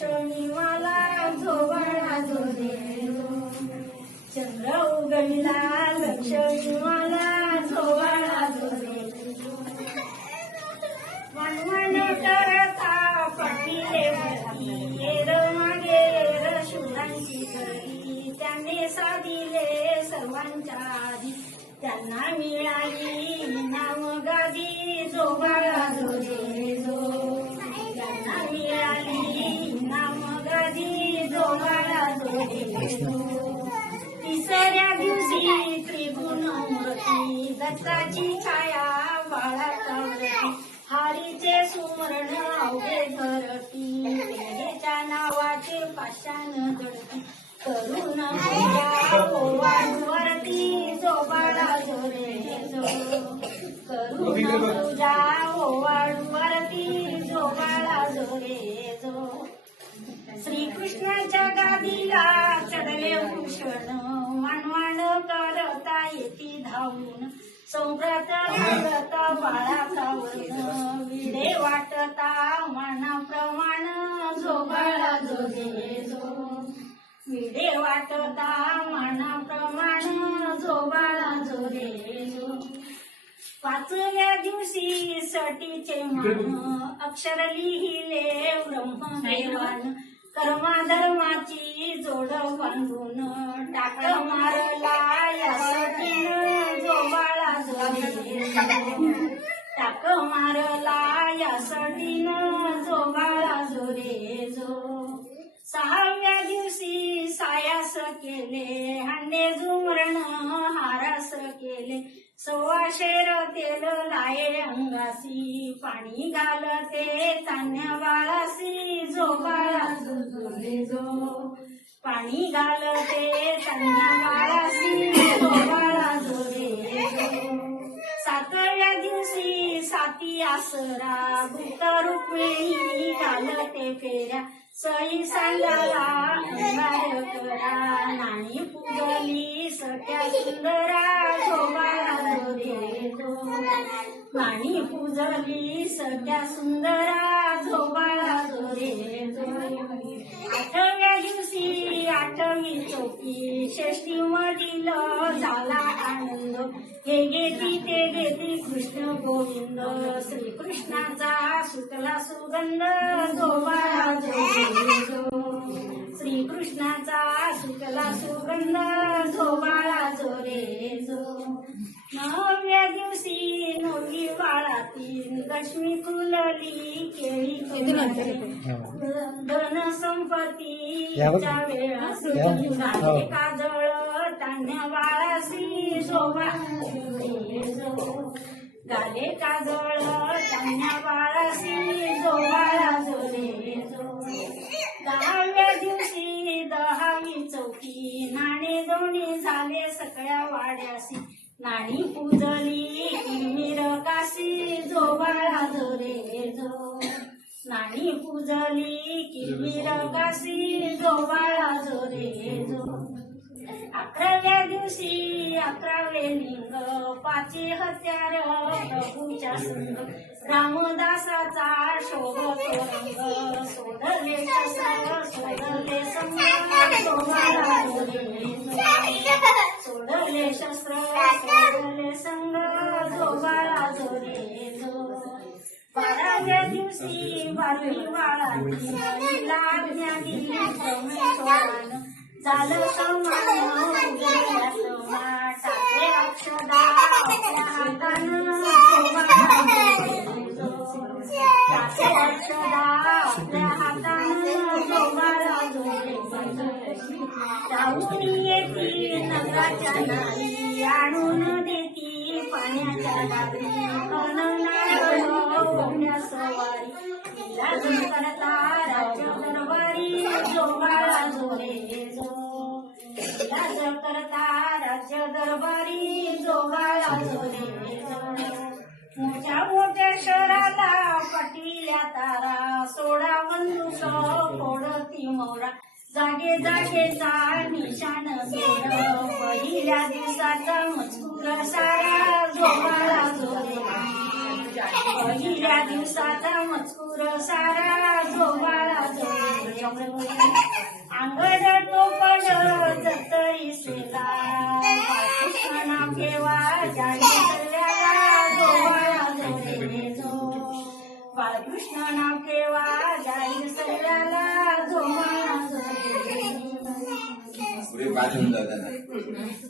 लक्ष्मी मला झोबाळा झोरे जो. चंद्र उगविला लक्ष्मी मला झोबाळा झोरे जो. वनवन करता पटिले येर मागे येर शूरांची घरी. त्याने साधिले सर्वांच्या आधी त्यांना मिळाली नाम गादी झोबाळा झोरे जो. त्यांना मिळाली नाम गादी झोबाळा झोरे जो. तिसऱ्या दिवशी त्रिगुणमूर्ती दत्ताची छाया बाळाच्यावरती. हरीचे सुमरण अवघे धरती तेच्या नावाचे पाषाण जडती. करुण पूजा ओवाळूवरती झोबाळा झोरे जो. करुण पूजा ओवाळूवरती झोबाळा झोरे जो. श्रीकृष्णाच्या गादीला चढले भूषण मानवान करता येती धावून. संभ्रत लागत बाळाचा वर्ण विडे वाटता मनाप्रमाण झोबाळा झोरे जो. विडे वाटता मनाप्रमाण झोबाळा झोरे जो. पाचव्या दिवशी सटीचे मान अक्षर लिहिले ब्रह्मदेवान. कर्माधर्माची जोड बांधून टाक मारला या सटीनं झोबाळा झोरे जो. टाक मारला या सटीनं झोबाळा झोरे जो. सहाव्या दिवशी सायास केले हांडे झुमरण हारास केले. 16 तेल लाये अंगासी पाणी घालते तान्या बाळासी झोबाळा झोरे जो. पाणी घालते तान्या बाळासी झोबाळा झोरे जो. 7व्या दिवशी साती आसरा भूत रुक्मिणी घालते फेऱ्या. सई सांगाला अंगार करा नाणी पुजली सख्या सुंदरा झोबाळा झोरे जो. नाणी पुजली सख्या सुंदरा झोबाळा झोरे जो. 8व्या दिवशी 8वी चौकी षष्टी मधील झाला आनंद. हे घेती ते घेती कृष्ण गोविंद. श्रीकृष्णाचा सुटला सुगंध झोबाळा झोरे जो. श्रीकृष्णाचा सुटला सुगंध झोबाळा झोरे जो. 9व्या दिवशी 9वी बाळातील लक्ष्मी फुलली केळी धन संपत्तीच्या वेळासी. झाले काजळ तान्या बाळासी झोबाळा झोरे जो. गाले काजळ तान्या बाळासी झोबाळा झोरे जो. 10व्या दिवशी 10वी चौकी नाणे दोन्ही झाले सगळ्या वाड्यासी. नाणी पूजली किरमिर काशी झोबाळा झोरे जो. नाणी पूजली किरमिर काशी झोबाळा झोरे जो. 11व्या दिवशी 11वे लिंग 5 हत्यार प्रभूच्या संग. रामदासाचा शोभतो रंग सोडले शस्त्र सोडले संग झोबाळा झोरे जो. सोडले शस्त्र सोडले संग झोबाळा झोरे जो. 12व्या दिवशी 12वी बाळाची आज्ञा दिली परमेश्वरानं. झालं समान टाकले अक्षदा आपल्या हातानं झोबाळा झोरे जो. टाकले अक्षदा आपल्या हातानं झोबाळा झोरे जो. जाऊन येती नगराच्या नारी आणून देती पाण्याच्या डाबरी. अननाळ सवारी विलास करता राज्य दरबारी झोबाळा झोरे जो. विलास करता राज्य दरबारी झोबाळा झोरे जो. मोठ्या मोठ्या शहराला पटविल्या तारा सोडा बंदूक फोडती मोरा. जागे जागेचा निशाण गेल पहिल्या दिवसाचा मजकूर सारा झोबाळा झोरे. पहिल्या दिवसाचा मजकूर सारा जो बाळा जो अंगड तो पड जतरी सेला कृष्ण केवा जाणी सल्ल्याला जो बाळा जो बाळकृष्ण नाव केवा जाणी सल्ल्याला जो बाळा जो